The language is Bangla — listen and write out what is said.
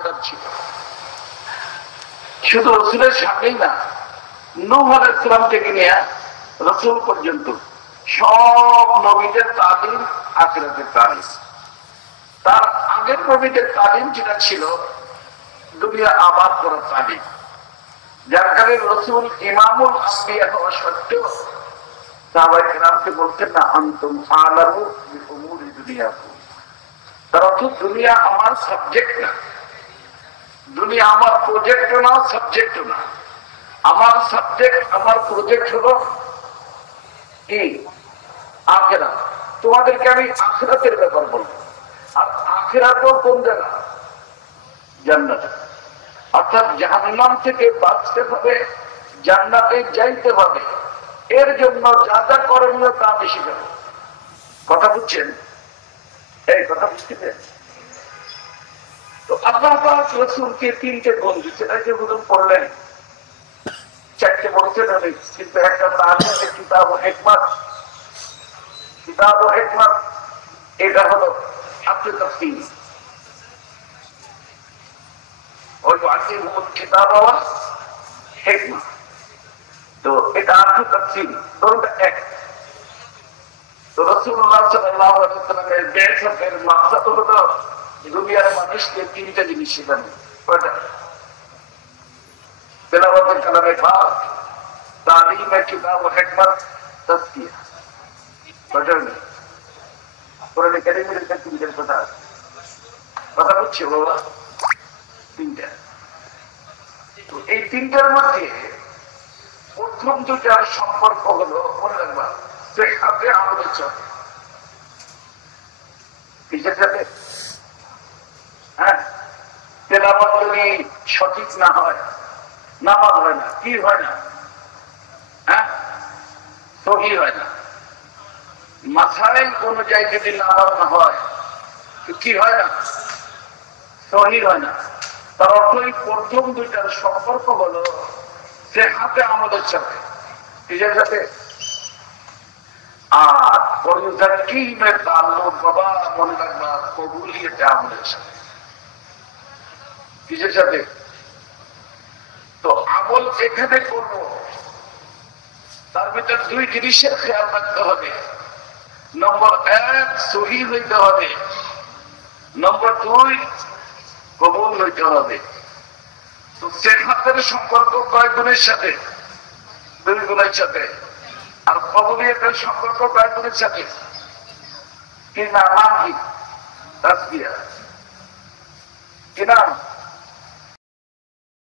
ছিল। শুধু রসুলের সামনেই না, নূহ আলাইহিস সালাম থেকে নিয়ে রসুল পর্যন্ত সব নবীদের তালিম আখিরাতের তালিম। তার আগের নবীদের তালিম যেটা ছিল দুনিয়া আবাদ করার তালিম, যার কারণে রসুল ইমামুল আম্বিয়া হওয়া সত্ত্বেও সাহাবায়ে কেরামকে বলতেন না আনতুম আ'লামু বিউমুরি দুনিয়াকুম। তার অর্থ দুনিয়া আমার সাবজেক্ট না, দুনিয়া আমার প্রজেক্টও না, সাবজেক্টও না। আমার সাবজেক্ট, আমার প্রজেক্ট হলো কি আখিরাত। তোমাদেরকে আমি আখিরাতের ব্যাপার বলবো। আর আখিরাতও কোন জায়গা? জান্নাত। অর্থাৎ জাহান্নাম থেকে বাঁচতে হবে, জান্নাতে যাইতে হবে। এর জন্য যা যা করণীয় তা বেশি করব। কথা বুঝছেন? এই কথা বুঝতে তো আল্লাহ পাক রাসূলকে তিনটে গুণ দিচ্ছেন। এই যে গুণ পড়লেন, চারটে বলছেন আমি, কিন্তু একটা তালিমের কিতাব ও হিকমত, কিতাব ও হিকমত এটা হলো আপনি তাফসীর। ওই আকিমুল কিতাব ও হিকমত, তো এটা আপনি তাফসীর দুটোটা এক। তো রাসূলুল্লাহ সাল্লাল্লাহু আলাইহি ওয়াসাল্লামের বিআসাতের মাকসাদ হলো দুনিয়ার মানুষকে তিনটা জিনিস শেখানো। কয়টা? তেলাওয়াতুল কালামে পাক, তালিমে কিতাব ও হিকমত, তাসকিয়া। কয়টা? কোরআনে কারীমের তিনটার কথা আছে। কথা বুঝছো বাবা? তিনটা। তো এই তিনটার মধ্যে প্রথম দুটার সম্পর্ক হলো, মনে রাখবা, সেখানে আমাদের সাথে কিসের সাথে? হ্যাঁ, তেলাওয়াত যদি সঠিক না হয় নামাজ হয় না। কি হয় না? হ্যাঁ, সহি হয় না। মাসাইল অনুযায়ী যদি নামাজ না হয় কি হয় না? সহি হয় না। তার অর্থ এই প্রথম দুইটার সম্পর্ক হলো সেহাতে আমাদের সাথে। কিসের সাথে? আর পরিজাকিমের তাল্লুক বাবা মনে রাখবা কবুলিয়তে আমাদের সাথে। কিসের সাথে? তো আমল এখানে করবো, তার ভিতর দুই জিনিসের খেয়াল রাখতে হবে। নম্বর এক, সহি হইতে হবে। নম্বর দুই, কবুল হইতে হবে। তো সেহাতের সম্পর্ক কয় গুণের সাথে? দুই গুণের সাথে। আর কবুলিয়তের সম্পর্ক কয় গুণের সাথে? কি নাম? কি তাসবিয়া? কি নাম?